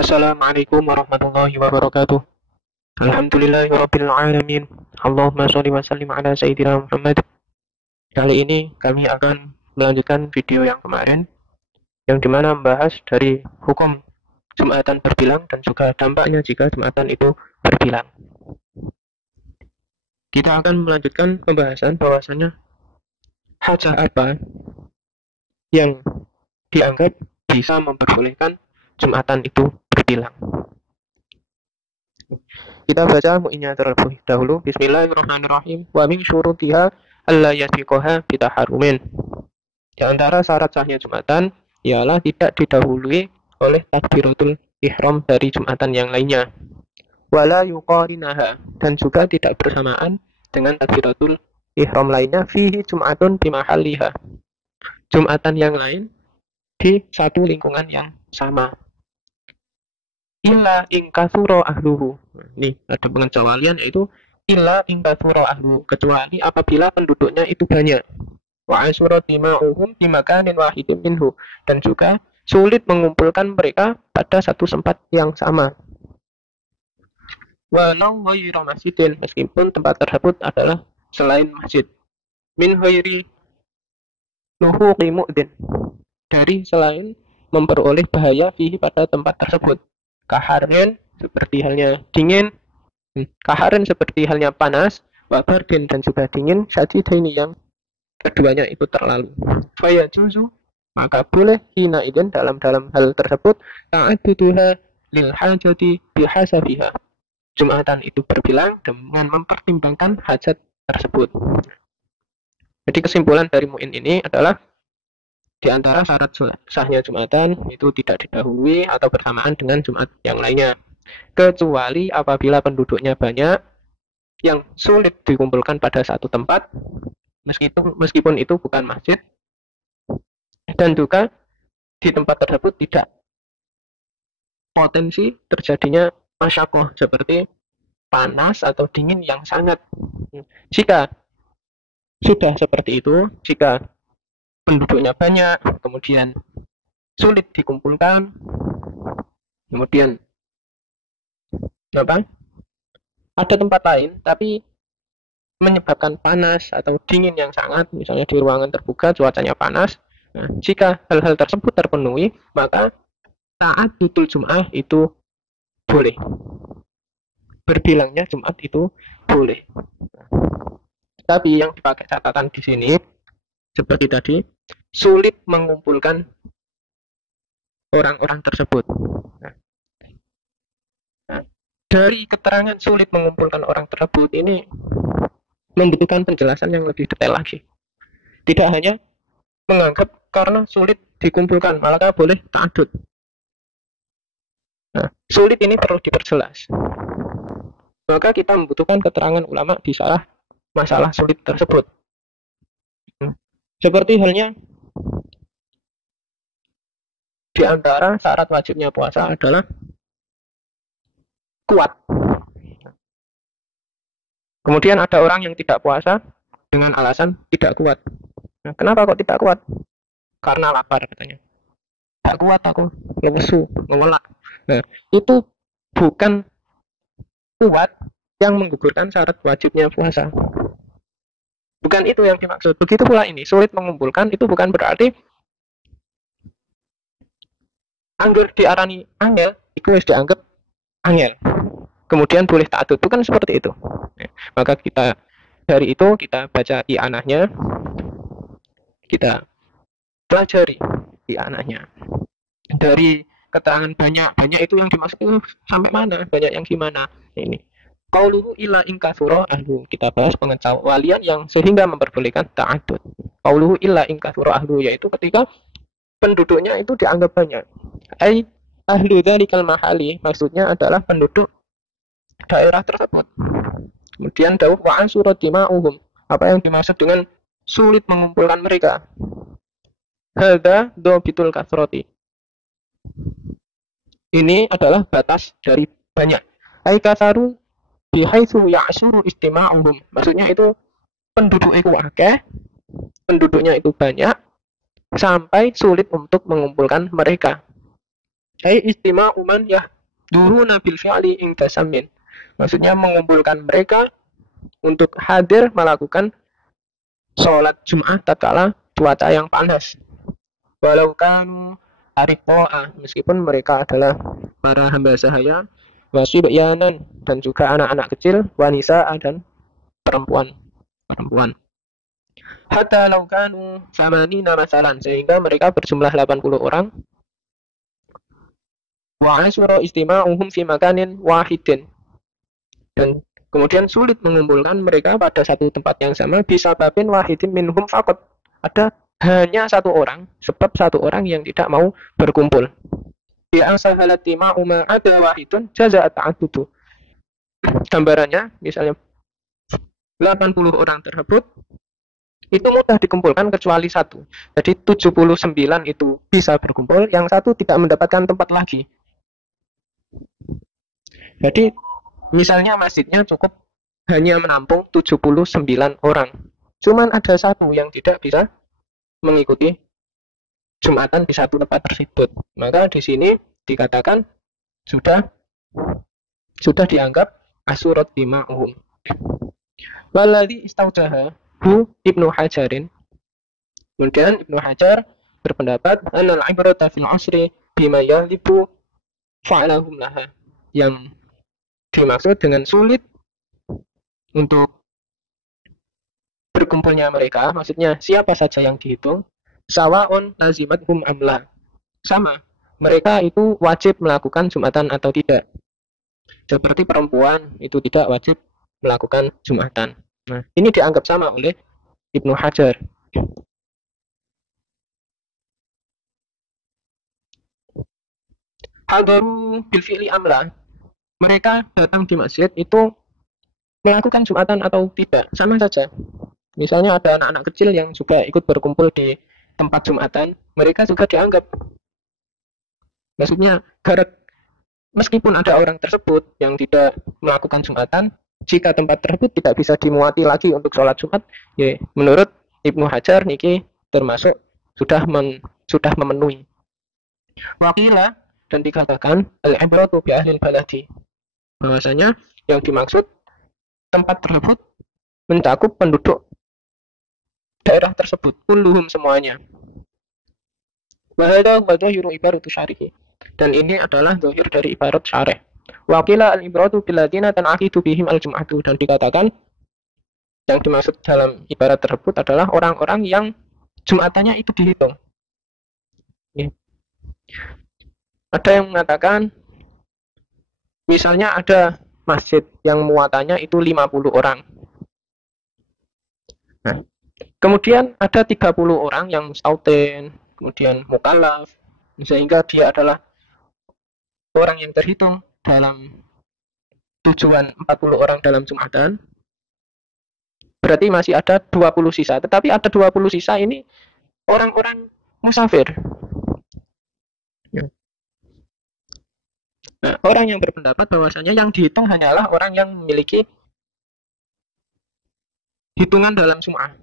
Assalamualaikum warahmatullahi wabarakatuh. Alhamdulillahirabbil alamin. Allahumma shalli wa sallim ala sayyidina Muhammad. Kali ini kami akan melanjutkan video yang kemarin yang dimana membahas dari hukum Jumatan berbilang dan juga dampaknya jika Jumatan itu berbilang. Kita akan melanjutkan pembahasan bahwasanya hajah apa yang dianggap bisa memperbolehkan Jumatan itu berbilang. Kita baca mu'innya terlebih dahulu. Bismillahirrahmanirrahim. Wa min syurutiha alla yasbiqaha bitaharumin. Di antara syarat sahnya Jumatan ialah tidak didahului oleh takbiratul ihram dari Jumatan yang lainnya. Wala yuqarinaha, dan juga tidak bersamaan dengan takbiratul ihram lainnya fihi Jum'atun bimahalliha. Jumatan yang lain di satu lingkungan yang sama. Illa ingkasuro ahluhu. Nih ada pengecualian, yaitu illa ingkasuro ahluhu, kecuali apabila penduduknya itu banyak. Wa asyurati ma'uhum bimakanin wahidin minhu, dan juga sulit mengumpulkan mereka pada satu tempat yang sama. Walau ghairu masjidin, meskipun tempat tersebut adalah selain masjid. Min ghairi nuhuqi mu'din, dari selain memperoleh bahaya fihi pada tempat tersebut. Kaharin seperti halnya dingin, kaharin seperti halnya panas, wabardin dan juga dingin, syadidaini yang keduanya itu terlalu. Faya juzu, maka boleh hina idin dalam hal tersebut ta'adduduha lil hajati bihasabiha. Jumatan itu berbilang dengan mempertimbangkan hajat tersebut. Jadi kesimpulan dari mu'in ini adalah di antara syarat sahnya Jumatan itu tidak didahului atau bersamaan dengan Jumat yang lainnya, kecuali apabila penduduknya banyak yang sulit dikumpulkan pada satu tempat, meskipun itu bukan masjid, dan juga di tempat tersebut tidak potensi terjadinya masyakoh seperti panas atau dingin yang sangat. Jika sudah seperti itu, jika penduduknya banyak, kemudian sulit dikumpulkan, kemudian ada tempat lain tapi menyebabkan panas atau dingin yang sangat, misalnya di ruangan terbuka cuacanya panas. Nah, jika hal-hal tersebut terpenuhi, maka ta'addudul Jum'ah itu boleh. Berbilangnya Jumat itu boleh. Tapi yang dipakai catatan di sini seperti tadi, sulit mengumpulkan orang-orang tersebut. Nah, dari keterangan sulit mengumpulkan orang tersebut ini membutuhkan penjelasan yang lebih detail lagi. Tidak hanya menganggap karena sulit dikumpulkan maka boleh ta'adud. Nah, sulit ini perlu diperjelas. Maka kita membutuhkan keterangan ulama di masalah sulit tersebut. Seperti halnya di antara syarat wajibnya puasa adalah kuat. Kemudian ada orang yang tidak puasa dengan alasan tidak kuat. Nah, kenapa kok tidak kuat? Karena lapar katanya. Tak kuat aku, lesu, ngelak. Nah, itu bukan kuat yang menggugurkan syarat wajibnya puasa. Bukan itu yang dimaksud. Begitu pula ini, sulit mengumpulkan itu bukan berarti angger diarani angel, itu harus dianggap angel. Kemudian boleh ta'adud, bukan seperti itu. Maka kita dari itu kita baca i'anahnya, kita pelajari i'anahnya. Dari keterangan banyak itu yang dimaksud sampai mana, banyak yang gimana ini. Qauluhu illa in katsura ahlu, kita bahas pengecualian yang sehingga memperbolehkan ta'adud. Qauluhu illa in katsura ahlu, yaitu ketika penduduknya itu dianggap banyak. Ai ahlu dzalikal mahali, maksudnya adalah penduduk daerah tersebut. Kemudian dawuh wa ansurati ma'uhum, apa yang dimaksud dengan sulit mengumpulkan mereka? Hadza dhabitul kasrati, ini adalah batas dari banyak. Ai kasaru bihaitsu ya'suru istima'uhum, maksudnya itu penduduk itu akeh, penduduknya itu banyak sampai sulit untuk mengumpulkan mereka. Ai istima'u man yahduruna bil fi'li intasamin. Maksudnya mengumpulkan mereka untuk hadir melakukan sholat Jumat tatkala cuaca yang panas. Walau kanu ariqo'a, meskipun mereka adalah para hamba sahaya, wasibyanan, dan juga anak-anak kecil, wanisa dan perempuan. Hatta lau kanu samanina masalan, sehingga mereka berjumlah 80 orang. Wa asyura istima'uhum fi makanin wahidin, dan kemudian sulit mengumpulkan mereka pada satu tempat yang sama, bisa babin wahidin minhum faqat, ada hanya satu orang, sebab satu orang yang tidak mau berkumpul. Bi ansahalati ma'uma ada wahidun jaza'at ta'adudu. Gambarannya misalnya 80 orang tersebut itu mudah dikumpulkan kecuali satu. Jadi 79 itu bisa berkumpul, yang satu tidak mendapatkan tempat lagi. Jadi misalnya masjidnya cukup hanya menampung 79 orang. Cuman ada satu yang tidak bisa mengikuti Jumatan di satu tempat tersebut. Maka di sini dikatakan sudah dianggap asyurat bima'uhum. Waladhi istaujaha hu Ibnu Hajarin. Kemudian Ibnu Hajar berpendapat anal ibrata fil asri bima yahlibu fa'alahum laha. Yang dimaksud dengan sulit untuk berkumpulnya mereka, maksudnya siapa saja yang dihitung, sawaun lazimathum amla, sama, mereka itu wajib melakukan Jumatan atau tidak. Seperti perempuan itu tidak wajib melakukan Jumatan. Nah, ini dianggap sama oleh Ibnu Hajar. Hadaru bil fi'li amla, mereka datang di masjid itu melakukan Jumatan atau tidak, sama saja. Misalnya ada anak-anak kecil yang juga ikut berkumpul di tempat Jumatan, mereka juga dianggap. Maksudnya, meskipun ada orang tersebut yang tidak melakukan Jumatan, jika tempat tersebut tidak bisa dimuati lagi untuk sholat Jumat, ya menurut Ibnu Hajar niki termasuk sudah memenuhi. Wakila, dan dikatakan al-ibratu bi ahlil baladi, bahwasanya yang dimaksud tempat tersebut mencakup penduduk daerah tersebut, kulluhum semuanya. Wa hadza huwa dhahiru ibaratu syarih, dan ini adalah zahir dari ibarat syarih. Wakila al-ibratu bil ladina tan'aqidu bihim al-jum'atu, dan dikatakan yang dimaksud dalam ibarat tersebut adalah orang-orang yang Jumatannya itu dihitung. Ya. Ada yang mengatakan misalnya ada masjid yang muatannya itu 50 orang. Nah, kemudian ada 30 orang yang mustautin, kemudian mukallaf, sehingga dia adalah orang yang terhitung dalam tujuan 40 orang dalam Jumatan. Berarti masih ada 20 sisa, tetapi ada 20 sisa ini orang-orang musafir. Nah, orang yang berpendapat bahwasanya yang dihitung hanyalah orang yang memiliki hitungan dalam Jum'ah.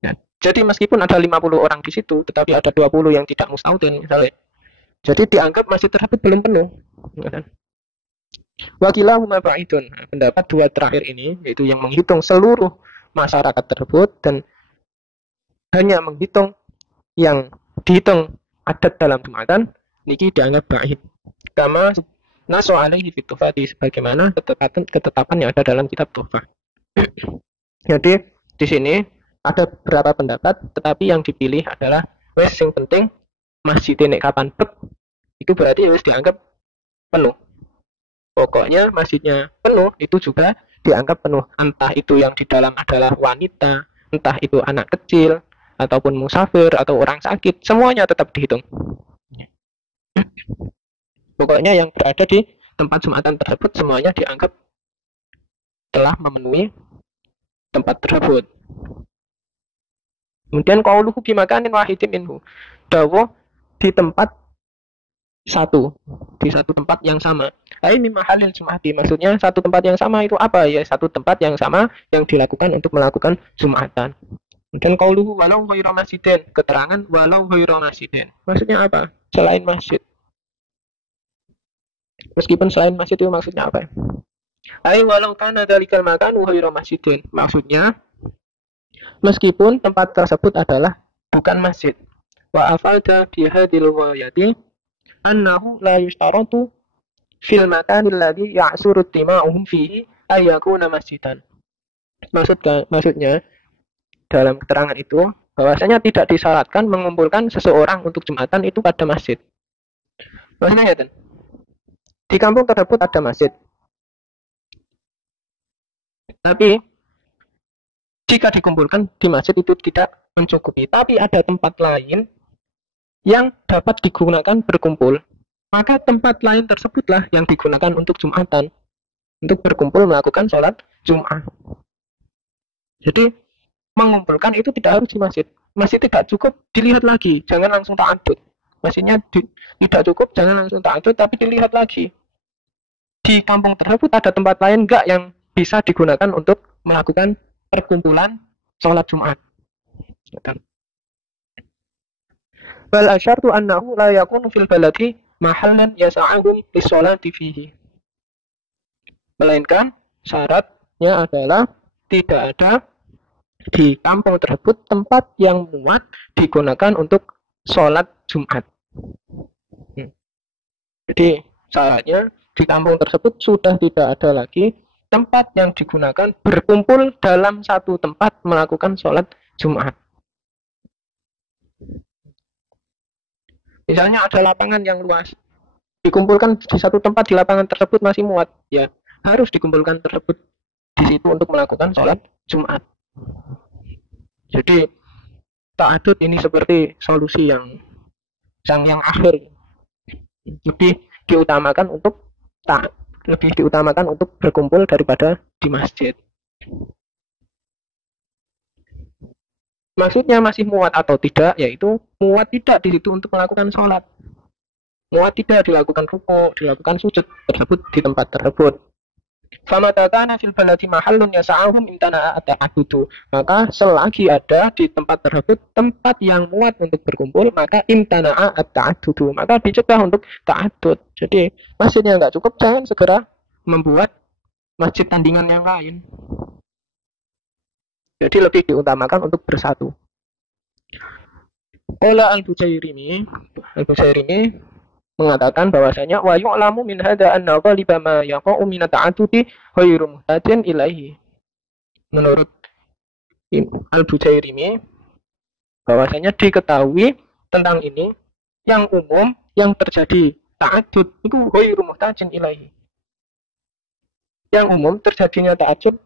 Ya, jadi meskipun ada 50 orang di situ, tetapi ada 20 yang tidak mustautin misalnya. Jadi dianggap masjid tersebut belum penuh. Wakilahuma ba'idun. Pendapat dua terakhir ini, yaitu yang menghitung seluruh masyarakat tersebut dan hanya menghitung yang dihitung adat dalam Jumatan, niki dianggap ba'id. Kama naso alaihi fit tufati, sebagaimana ketetapan yang ada dalam kitab Tuhfah. Jadi di sini ada beberapa pendapat, tetapi yang dipilih adalah wes yang penting masjid nek kapan pet itu berarti wes dianggap penuh. Pokoknya masjidnya penuh itu juga dianggap penuh, entah itu yang di dalam adalah wanita, entah itu anak kecil ataupun musafir atau orang sakit, semuanya tetap dihitung. Pokoknya yang berada di tempat Jumatan tersebut semuanya dianggap telah memenuhi tempat tersebut. Kemudian qauluhu bi makanin wahidin minhu, dawa di tempat di satu tempat yang sama. Ai mimma halil Jum'ati, maksudnya satu tempat yang sama itu apa ya? Satu tempat yang sama yang dilakukan untuk melakukan Jumatan. Dan qauluhu walau ghairu masjidin, keterangan walau ghairu masjidin. Maksudnya apa? Selain masjid. Meskipun selain masjid itu maksudnya apa? Ai walau kana dzalikal makanu ghairu masjidin. Maksudnya meskipun tempat tersebut adalah bukan masjid. Wa afada bi hadhil wayati annahu la yushtaratu fil makanil ladzi ya'suru tima'uhum fihi ayyakuna masjidan. Maksudnya dalam keterangan itu bahwasanya tidak disyaratkan mengumpulkan seseorang untuk Jumatan itu pada masjid. Maksudnya ya, di kampung tersebut ada masjid. Tapi jika dikumpulkan di masjid itu tidak mencukupi. Tapi ada tempat lain yang dapat digunakan berkumpul. Maka tempat lain tersebutlah yang digunakan untuk Jumatan. Untuk berkumpul melakukan sholat Jum'ah. Jadi mengumpulkan itu tidak harus di masjid. Masjid tidak cukup, dilihat lagi. Jangan langsung ta'adud. Masjidnya tidak cukup, jangan langsung ta'adud, tapi dilihat lagi. Di kampung tersebut ada tempat lain enggak yang bisa digunakan untuk melakukan perkumpulan sholat Jumat. Bal asyartu annahu la yakunu fil baladi mahallan yasa'ahum lis-sholati fihi. Melainkan syaratnya adalah tidak ada di kampung tersebut tempat yang muat digunakan untuk sholat Jumat. Jadi syaratnya di kampung tersebut sudah tidak ada lagi tempat yang digunakan berkumpul dalam satu tempat melakukan sholat Jumat. Misalnya ada lapangan yang luas, dikumpulkan di satu tempat di lapangan tersebut masih muat, ya harus dikumpulkan tersebut di situ untuk melakukan sholat Jumat. Jadi ta'adud ini seperti solusi yang akhir, lebih diutamakan untuk berkumpul daripada di masjid. Maksudnya masih muat atau tidak, yaitu muat tidak di situ untuk melakukan sholat. Muat tidak dilakukan rukuk, dilakukan sujud tersebut di tempat tersebut. Famata kana fil baladi mahallun yasa'ahum intana at-ta'addudu. Maka selagi ada di tempat tersebut tempat yang muat untuk berkumpul, maka imtana at-ta'addudu. Maka dicegah untuk ta'addud. Jadi masjidnya enggak cukup, jangan segera membuat masjid tandingan yang lain. Jadi lebih diutamakan untuk bersatu. Qala al-Bujairimi mengatakan bahwasanya wa yu'lamu min hadza anna ghaliba ma yaqa'u min ta'addudi ghairu muhtajin ilaihi. Menurut al-Bujairimi bahwasanya diketahui tentang ini yang umum yang terjadi ta'addud itu ghairu muhtajin ilaihi. Yang umum terjadinya ta'addud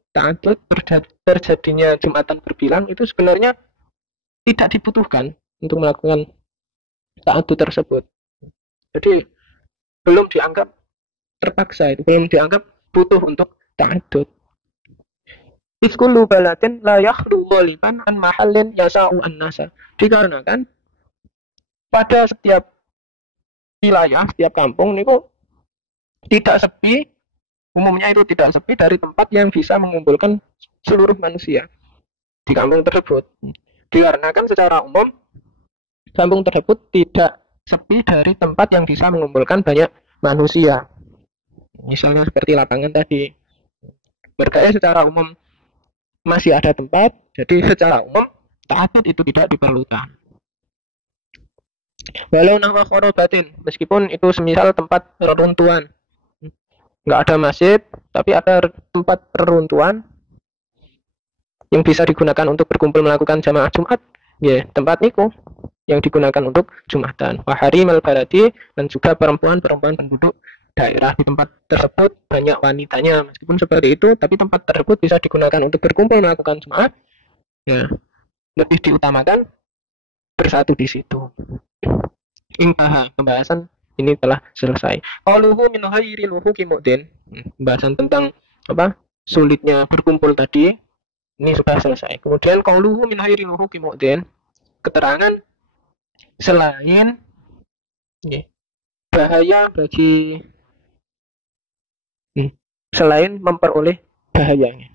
terjadinya Jumatan berbilang itu sebenarnya tidak dibutuhkan untuk melakukan ta'addud tersebut. Jadi belum dianggap terpaksa, itu belum dianggap butuh untuk ta'addud. Iskullu baladin la yakhlu ghaliban an mahallin yasa'u an-nasa. Dikarenakan pada setiap wilayah, setiap kampung niku tidak sepi, umumnya itu tidak sepi dari tempat yang bisa mengumpulkan seluruh manusia di kampung tersebut. Dikarenakan secara umum kampung tersebut tidak sepi dari tempat yang bisa mengumpulkan banyak manusia. Misalnya seperti lapangan tadi. Berkaya secara umum masih ada tempat, jadi secara umum ta'addud itu tidak diperlukan. Walau nahwa khorobatin, meskipun itu semisal tempat reruntuhan, nggak ada masjid, tapi ada tempat reruntuhan yang bisa digunakan untuk berkumpul melakukan jamaah Jumat, ya tempat niku yang digunakan untuk Jumatan. Waharimal baladi, dan juga perempuan penduduk daerah di tempat tersebut banyak wanitanya. Meskipun seperti itu, tapi tempat tersebut bisa digunakan untuk berkumpul melakukan Jumat, ya lebih diutamakan bersatu di situ. Intaha, pembahasan ini telah selesai. Qaluhu min ghairi luhuqi mu'din. Pembahasan tentang sulitnya berkumpul tadi ini sudah selesai. Kemudian qaluhu min ghairi luhuqi mu'din, keterangan selain bahaya bagi selain memperoleh bahayanya.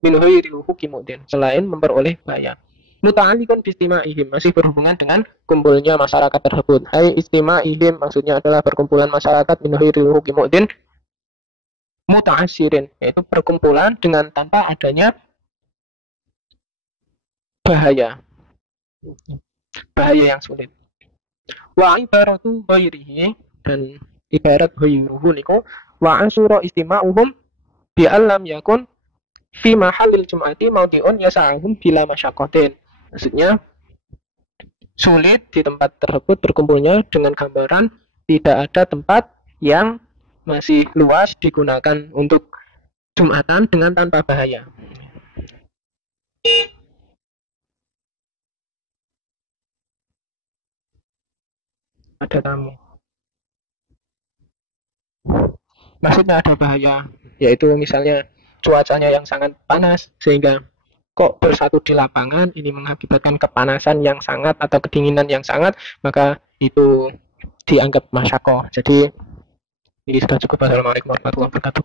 Min ghairi luhuqi mu'din, selain memperoleh bahaya. Muta'alliqun bistima'ihim, masih berhubungan dengan kumpulnya masyarakat tersebut. Hai istima'ihim maksudnya adalah perkumpulan masyarakat min ghairi luhuqi mu'din muta'assirin, yaitu perkumpulan dengan tanpa adanya bahaya yang sulit. Wa ibaratu ghairihi, dan ibarat ghairuhu niku wa ansura istima'uhum bi allam yakun fi mahallil jum'ati maudi'un yasa'ahum bila masyaqqatin. Maksudnya sulit di tempat tersebut berkumpulnya dengan gambaran tidak ada tempat yang masih luas digunakan untuk Jumatan dengan tanpa bahaya. Ada tamu. Maksudnya ada bahaya, yaitu misalnya cuacanya yang sangat panas sehingga kok bersatu di lapangan ini mengakibatkan kepanasan yang sangat atau kedinginan yang sangat, maka itu dianggap masyakoh. Jadi ini sudah cukup. Assalamualaikum warahmatullahi wabarakatuh.